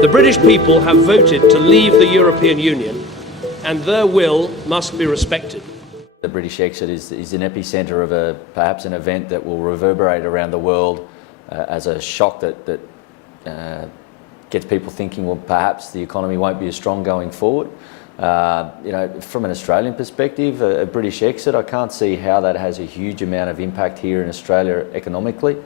The British people have voted to leave the European Union, and their will must be respected. The British exit is an epicentre of perhaps an event that will reverberate around the world as a shock that gets people thinking, well, perhaps the economy won't be as strong going forward. From an Australian perspective, a British exit, I can't see how that has a huge amount of impact here in Australia economically,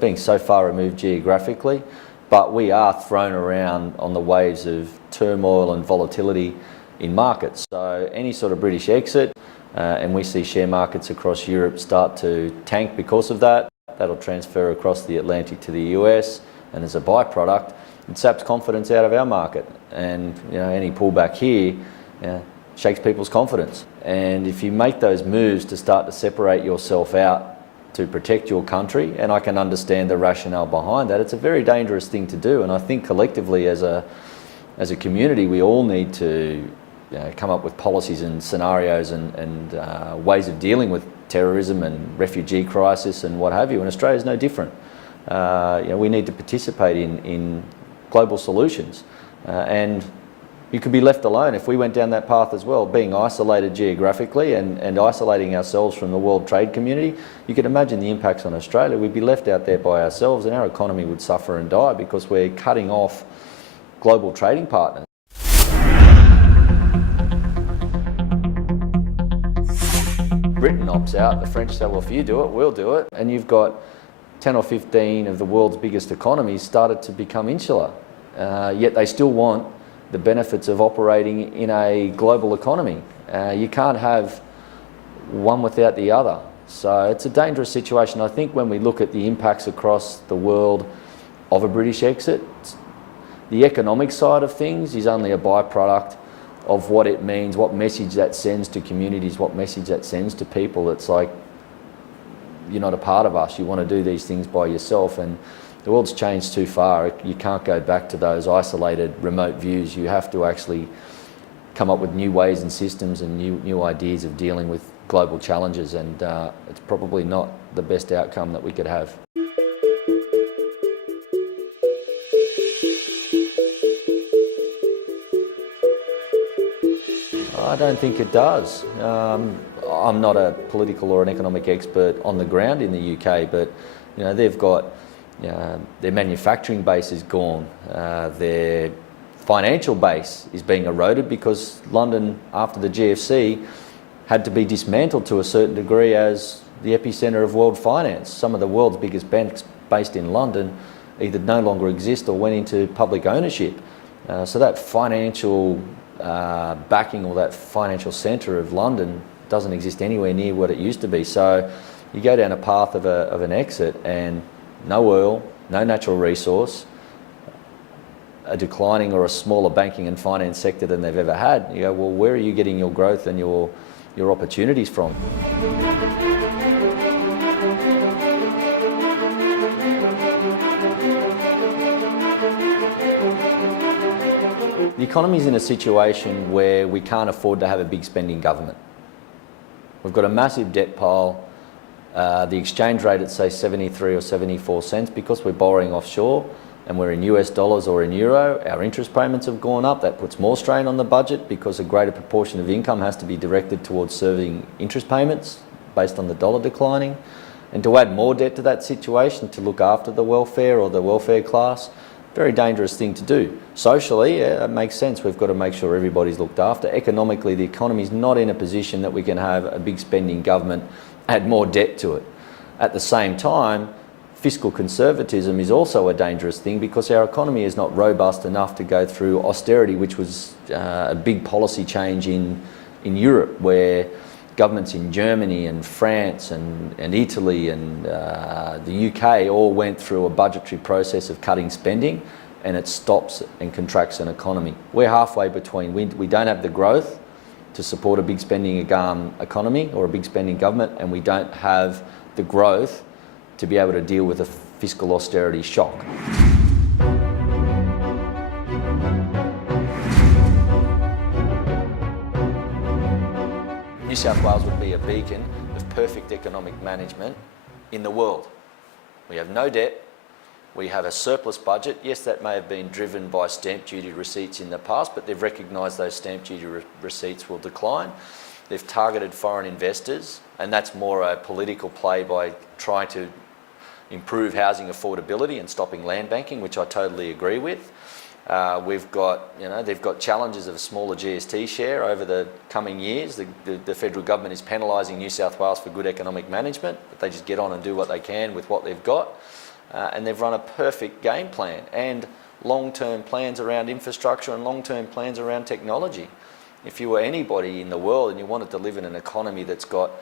being so far removed geographically. But we are thrown around on the waves of turmoil and volatility in markets. So any sort of British exit, and we see share markets across Europe start to tank because of that. That'll transfer across the Atlantic to the US, and as a byproduct, it saps confidence out of our market. And any pullback here shakes people's confidence. And if you make those moves to start to separate yourself out to protect your country, and I can understand the rationale behind that, it's a very dangerous thing to do. And I think collectively as a community, we all need to come up with policies and scenarios and ways of dealing with terrorism and refugee crisis and what have you. And Australia's no different. We need to participate in global solutions. And you could be left alone if we went down that path as well, being isolated geographically and isolating ourselves from the world trade community. You could imagine the impacts on Australia. We'd be left out there by ourselves and our economy would suffer and die because we're cutting off global trading partners. Britain opts out, the French say, well, if you do it, we'll do it. And you've got 10 or 15 of the world's biggest economies started to become insular, yet they still want the benefits of operating in a global economy. You can't have one without the other. So it's a dangerous situation. I think when we look at the impacts across the world of a British exit, the economic side of things is only a byproduct of what it means, what message that sends to communities, what message that sends to people. It's like, you're not a part of us, you want to do these things by yourself, and the world's changed too far. You can't go back to those isolated, remote views. You have to actually come up with new ways and systems and new ideas of dealing with global challenges, and it's probably not the best outcome that we could have. I don't think it does. I'm not a political or an economic expert on the ground in the UK, but they've got their manufacturing base is gone. Their financial base is being eroded because London, after the GFC, had to be dismantled to a certain degree as the epicentre of world finance. Some of the world's biggest banks based in London either no longer exist or went into public ownership. So that financial backing, or that financial centre of London, doesn't exist anywhere near what it used to be. So you go down a path of an exit, and no oil, no natural resource, a declining or a smaller banking and finance sector than they've ever had. You go, well, where are you getting your growth and your opportunities from? The economy's in a situation where we can't afford to have a big spending government. We've got a massive debt pile. The exchange rate at say 73 or 74 cents, because we're borrowing offshore and we're in US dollars or in euro, our interest payments have gone up. That puts more strain on the budget because a greater proportion of income has to be directed towards serving interest payments based on the dollar declining. And to add more debt to that situation to look after the welfare or the welfare class, very dangerous thing to do. Socially, yeah, it makes sense. We've got to make sure everybody's looked after. Economically, the economy's not in a position that we can have a big spending government add more debt to it. At the same time, fiscal conservatism is also a dangerous thing because our economy is not robust enough to go through austerity, which was a big policy change in Europe, where governments in Germany and France and Italy and the UK all went through a budgetary process of cutting spending, and it stops and contracts an economy. We're halfway between. We don't have the growth to support a big spending economy or a big spending government, and we don't have the growth to be able to deal with a fiscal austerity shock. New South Wales would be a beacon of perfect economic management in the world. We have no debt, We have a surplus budget. Yes, that may have been driven by stamp duty receipts in the past, but they've recognised those stamp duty receipts will decline. They've targeted foreign investors, and that's more a political play by trying to improve housing affordability and stopping land banking, which I totally agree with. We've got, they've got challenges of a smaller GST share over the coming years. The federal government is penalising New South Wales for good economic management, but they just get on and do what they can with what they've got. And they've run a perfect game plan and long-term plans around infrastructure and long-term plans around technology. If you were anybody in the world and you wanted to live in an economy that's got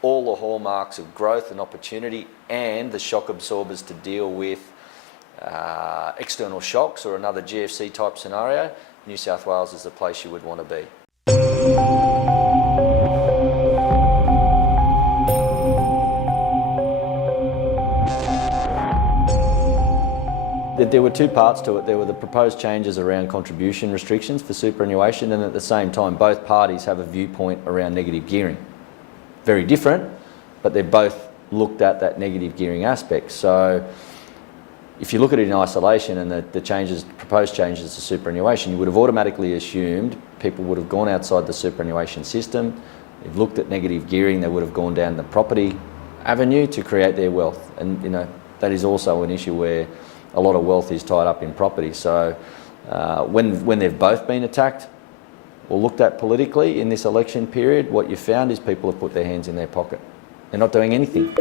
all the hallmarks of growth and opportunity and the shock absorbers to deal with external shocks or another GFC type scenario, New South Wales is the place you would want to be. There were two parts to it. There were the proposed changes around contribution restrictions for superannuation, and at the same time both parties have a viewpoint around negative gearing. Very different, but they've both looked at that negative gearing aspect. So if you look at it in isolation and the proposed changes to superannuation, you would have automatically assumed people would have gone outside the superannuation system. They've looked at negative gearing, they would have gone down the property avenue to create their wealth. And that is also an issue where a lot of wealth is tied up in property. So when they've both been attacked or looked at politically in this election period, what you found is people have put their hands in their pocket. They're not doing anything.